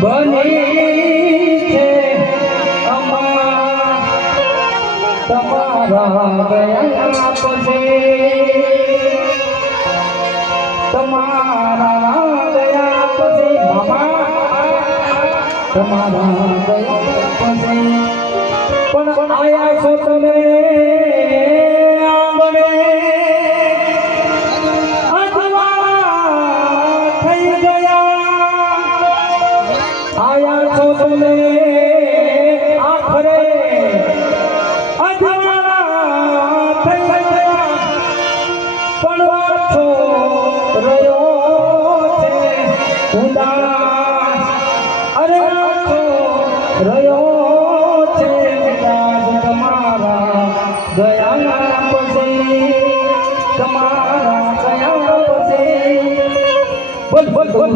બની છે તમારા ગયા પછી તમારા ગયા પછી મામા તમારા ગયા પછી પણ આયા છો તમે આંગણે અજવાળા થઈ ગયા આયા છો તમે આખરે અજવાળા થઈ ગયા પણ વાછો રહ્યો છે ઉદાસ અરે વાછો રહ્યો છે ઉદાસ તમારા ગયા પછી તમારા ગયા પછી બોલ બોલ બોલ